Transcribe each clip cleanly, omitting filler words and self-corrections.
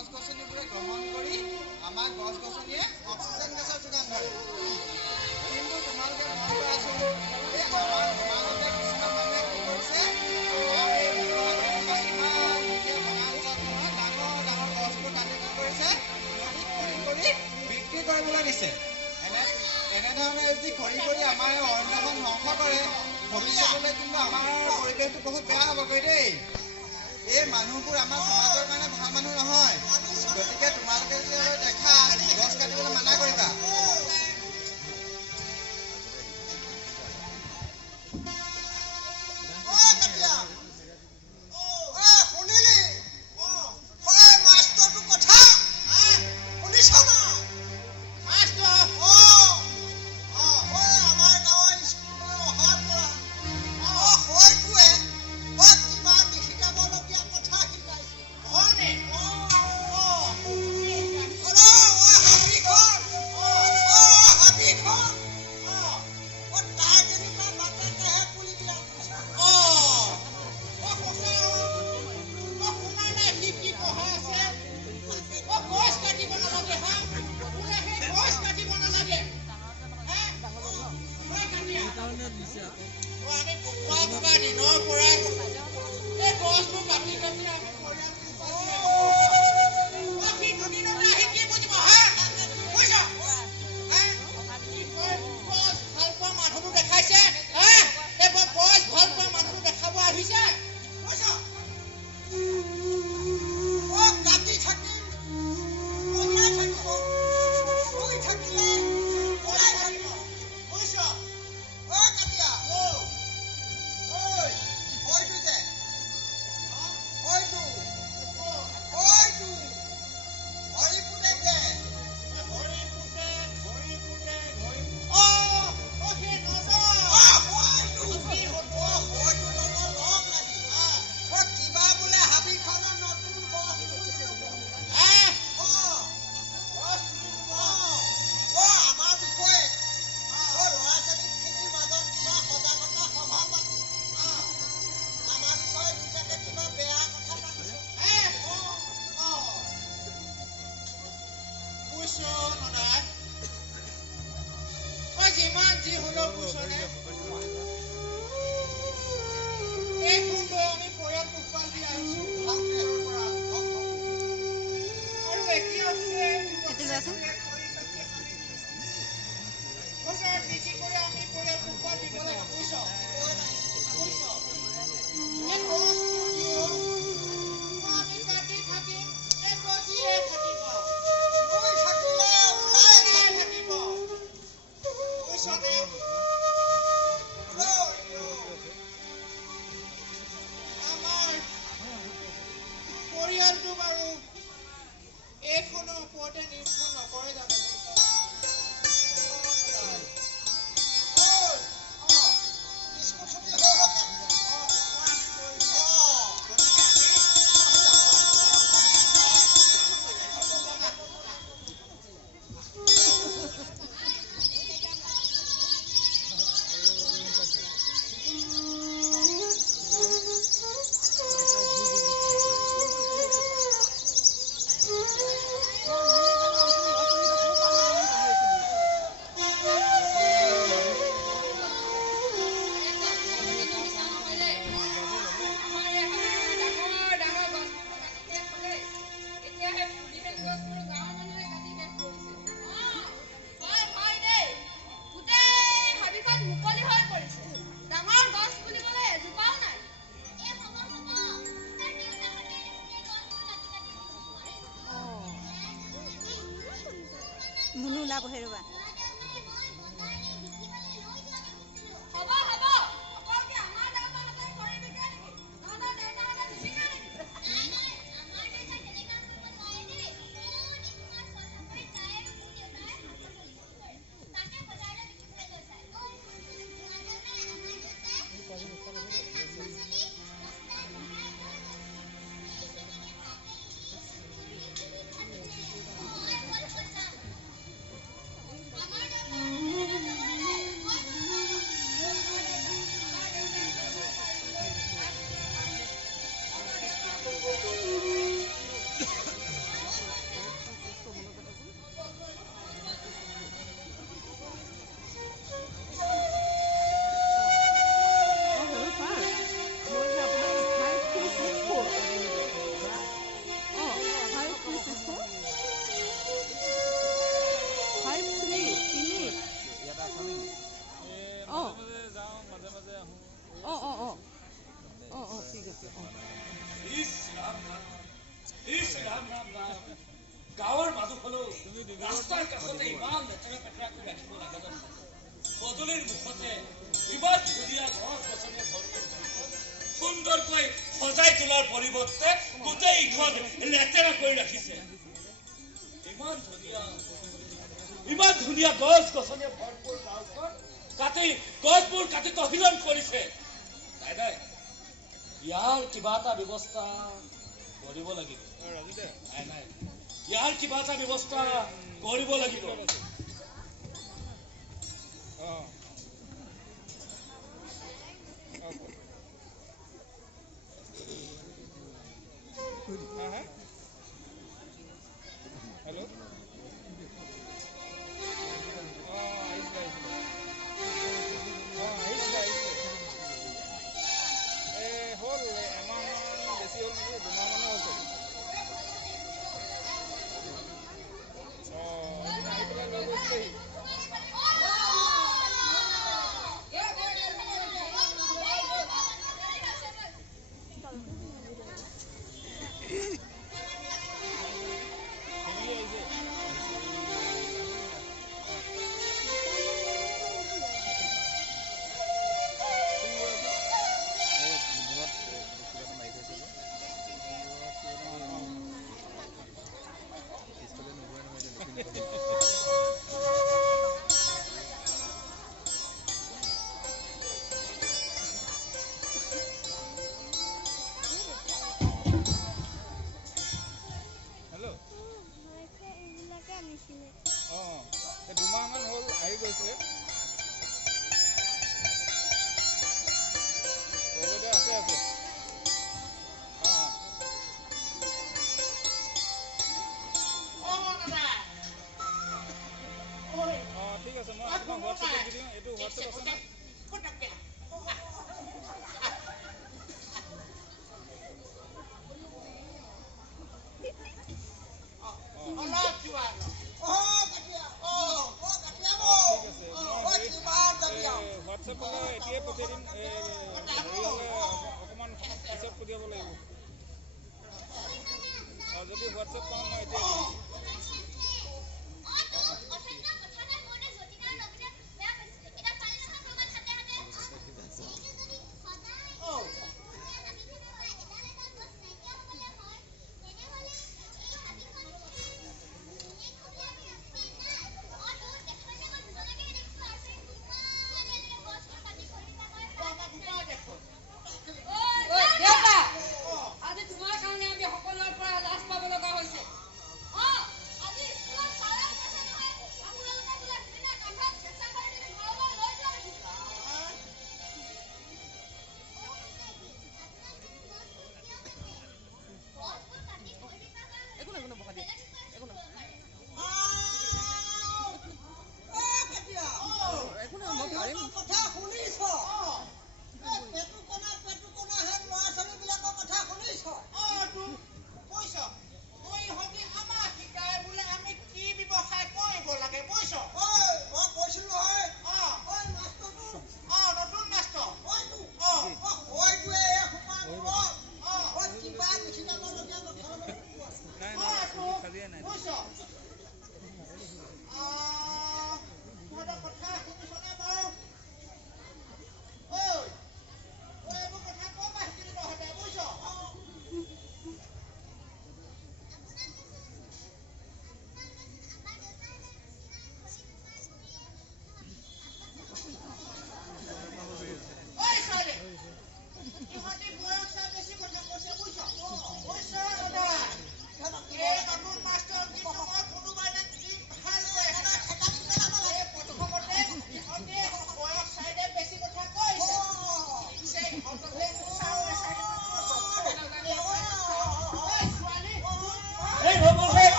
গছ-গছনিবোৰে গ্ৰহণ কৰি আমাক গছ-গছনিয়ে অক্সিজেন গেছৰ যোগান ধৰে। কিন্তু তোমালোকে মন কৰাচোন, এই আমাৰ সমাজতে কিছুমান মানুহে কি কৰিছে, আমাৰ এই ইমান ধুনীয়া বনাঞ্চলখনত ডাঙৰ ডাঙৰ গছবোৰ কাটি কি কৰিছে, নদীত খৰি কৰি বিক্ৰী কৰিবলৈ দিছে। এনেধৰণে যদি খৰি কৰি আমাৰ অৰণ্যখন ধ্বংস কৰে, ভৱিষ্যতলৈ কিন্তু আমাৰ পৰিৱেশটো বহুত বেয়া হ'বগৈ দেই। এই মানুহবোৰ আমাৰ সমাজৰ কাৰণে ভাল মানুহ নহয়। গতিকে তোমালোকে যদি দেখা গছ কাটিবলৈ মানা কৰিবা। গাঁৱৰ মানুহখনো ৰাস্তাৰ কাষতে ইমান লেতেৰা পেতেৰা কৰি ৰাখিব লাগে জানো পদূলিৰ মুখতে ইমান ধুনীয়া গছ গছনি ভৰপূৰ সুন্দৰকৈ সজাই তোলাৰ পৰিৱৰ্তে গোটেই ইখন লেতেৰা কৰি ৰাখিছে ইমান ধুনীয়া গছ গছনি ভৰপূৰ গাঁওখন কাটি গছবোৰ কাটি তহিলং কৰিছে নাই ইয়াৰ কিবা এটা ব্যৱস্থা কৰিব লাগিব নাই ইয়াৰ কিবা এটা ব্যৱস্থা কৰিব লাগিব हेलो হল এমাহ বেছি হল নেকি 2 মাহ মানে হ'ল এদিন আহি পেলাই লৈ গৈছিলেহি দুমাহমান হ'ল আহি গৈছিলে আছে আছে ঠিক আছে মই আপোনাক হোৱাটছএপত দি দিওঁ এইটো হোৱাটছএপ আছে হোৱাটছএপলৈ এতিয়াই পঠিয়াই দিম হেৰি হ'লে অকণমান পিছত পঠিয়াব লাগিব যদি হোৱাটছএপ পাওঁ মই এতিয়াই দিম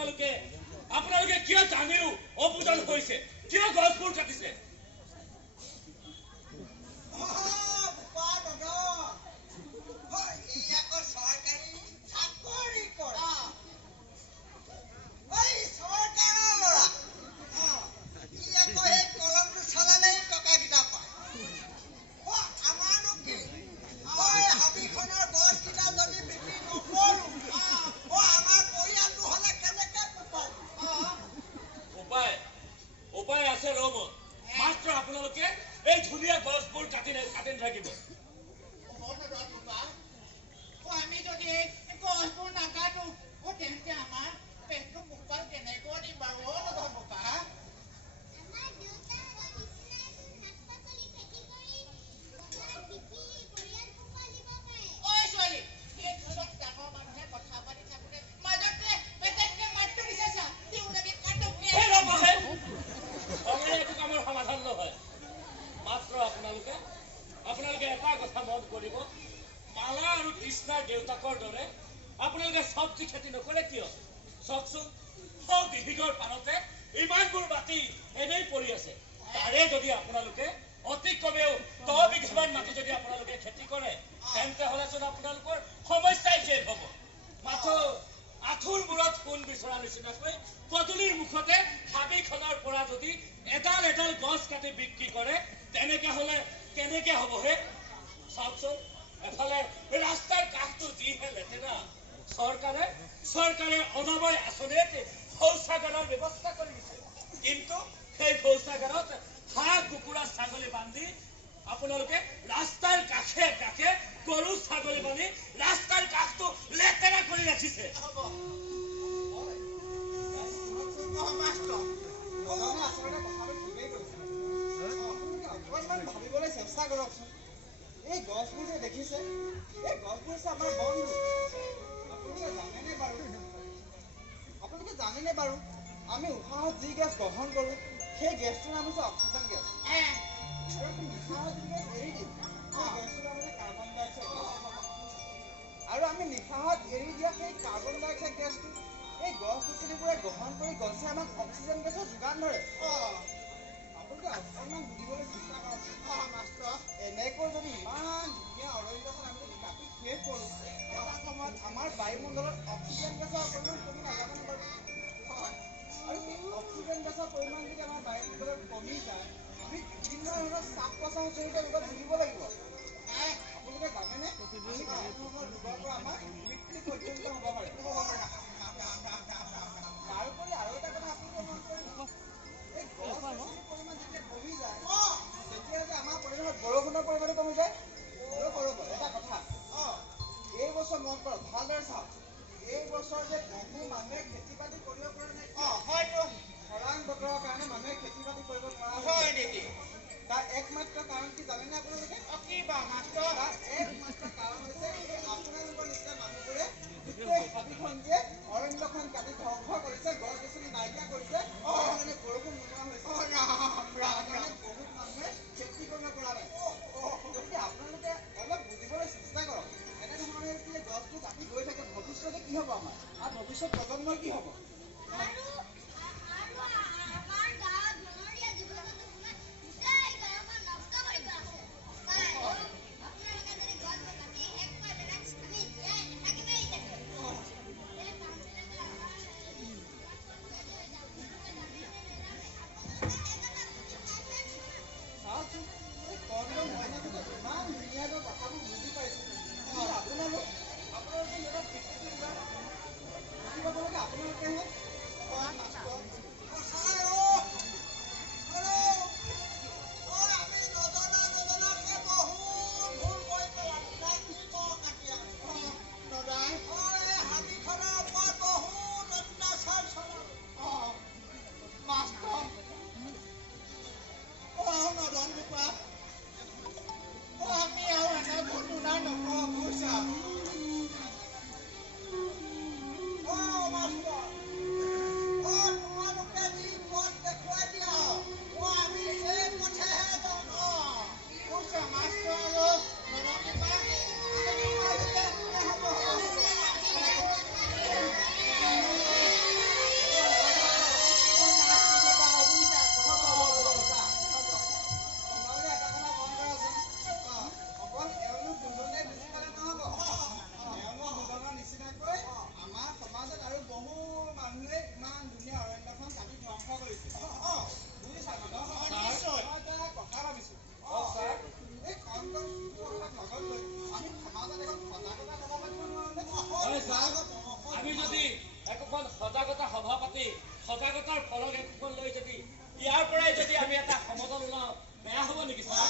আপোনালোকে কিয় জানিও অবুজন হৈছে কিয় গছবোৰ কাটিছে উপায় আছে ৰব মাত্ৰ আপোনালোকে এই ধুনীয়া গছবোৰ কাটি নাথাকিব আমি যদি গছবোৰ নাকাটো তেন্তে আমাৰ পেটটো পোহপাল কেনেকৈ দিম বাৰু বোকা সমাধান নহয় মাত্ৰ আপোনালোকে এটা কথা মন কৰিব মালা আৰু কৃষ্ণাৰ দেউতাকৰ দৰে আপোনালোকে চব্জি খেতি নকৰে কিয় চাওকচোন বিঘৰ পানতে ইমানবোৰ মাটি এনেই পৰি আছে তাৰে যদি আপোনালোকে অতি কমেও 10 বিঘামান মাটি যদি আপোনালোকে খেতি কৰে তেন্তে হ'লেচোন আপোনালোকৰ সমস্যাই শেষ হ'ব মাত্ৰ আঁঠুৰ মূৰত সোণ বিচৰা নিচিনাকৈ পদূলিৰ মুখতে হাবিখনৰ পৰা যদি এডাল গছ কাটি বিক্ৰী কৰে তেনেকে হলে কেনেকে হ'ব হে চাওকচোন এফালে ৰাস্তাৰ কাষটো যিহে লেতেৰা চৰকাৰে অনাময় আঁচনিত শৌচাগাৰৰ ব্যৱস্থা কৰি দিছে কিন্তু সেই শৌচাগাৰত হাঁহ কুকুৰা ছাগলী বান্ধি আপোনালোকে ৰাস্তাৰ কাষে গৰু ছাগলী বান্ধি ৰাস্তাৰ কাষটো লেতেৰা কৰি ৰাখিছে ভাবিবলৈ চেষ্টা কৰকচোন এই গছবোৰ যে দেখিছে এই গছবোৰ হৈছে আমাৰ বন্ধু আপোনালোকে জানেনে বাৰু আমি উশাহত যি গেছ গ্ৰহণ কৰোঁ সেই গেছটোৰ নাম হৈছে অক্সিজেন গেছ আৰু নিশাহত যি গেছ এৰি দিম সেই গেছটোৰ নাম হৈছে কাৰ্বন ডাই অক্সাইড আৰু আমি নিশাহত এৰি দিয়া সেই কাৰ্বন ডাই অক্সাইড গেছটো এই গছ গছনিবোৰে গ্ৰহণ কৰি গছে আমাক অক্সিজেন গেছৰ যোগান ধৰে আপোনালোকে অকণমান বুজিবলৈ চেষ্টা কৰক এনেকৈ যদি ইমান ধুনীয়া অৰণ্যখন আমি যদি কাটি শেষ কৰোঁ এটা সময়ত আমাৰ বায়ুমণ্ডলত অক্সিজেন গেছৰ পৰিমাণ কমি নাযাবনে বাৰু আৰু সেই অক্সিজেন গেছৰ পৰিমাণ যদি আমাৰ বায়ুমণ্ডলত কমি যায় আমি বিভিন্ন ধৰণৰ শ্বাস প্ৰশ্বাসজনিত ৰোগত ভুগিব লাগিব আপোনালোকে জানেনে এনেধৰণৰ ৰোগৰ পৰা আমাৰ মৃত্যু পৰ্যন্ত হ'ব পাৰে তাৰোপৰি আৰু এটা কথা আপোনালোকে মন কৰিব এই গছ গছনিৰ পৰিমাণ যেতিয়া কমি যায় তেতিয়া যে আমাৰ পৰিৱেশত বৰষুণৰ পৰিমাণো কমি যায় এটা কথা এই বছৰ মন কৰক ভালদৰে চাওক এই বছৰ যে বহু মানুহে খেতি বাতি কৰিব পৰা নাই হয়তো খৰাং বতৰৰ কাৰণে মানুহে খেতি বাতি কৰিব পৰা হয় নেকি তাৰ একমাত্ৰ কাৰণ কি জানেনে আপোনালোকে তাৰ একমাত্ৰ কাৰণ হৈছে আপোনালোকৰ নিচিনা মানুহবোৰে গোটেই হাবিখন যে অৰণ্যখন কাটি ধ্বংস কৰিছে গছ গছনি নাইকিয়া কৰিছে মানে বৰষুণ নোহোৱা হৈছে বহুত মানুহে খেতি কৰিব পৰা নাই গতিকে আপোনালোকে অলপ বুজিবলৈ চেষ্টা কৰক এনেধৰণে যদি গছবোৰ কাটি গৈ থাকে ভৱিষ্যতে কি হ'ব আমাৰ আৰু ভৱিষ্যত প্ৰজন্মৰ কি হ'ব আপোনালোকে সজাগতাৰ ফলক এখন লৈ যদি ইয়াৰ পৰাই যদি আমি এটা সমদল ওলাওঁ বেয়া হ'ব নেকি ছাৰ?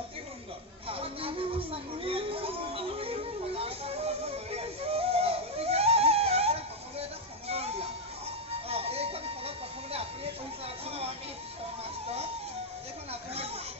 অতি সুন্দৰ আৰু তাৰ ব্যৱস্থা কৰিয়ে দিছোঁ আৰু এই সজাগতাৰ ফলকখন লৈ আহিছোঁ গতিকে আমি ইয়াৰ পৰা সকলোৱে এটা সমদল উলিয়াম এইখন ফলক প্ৰথমতে আপুনিয়ে পঢ়ি চাওকচোন মাষ্টৰ এইখন আপোনাৰ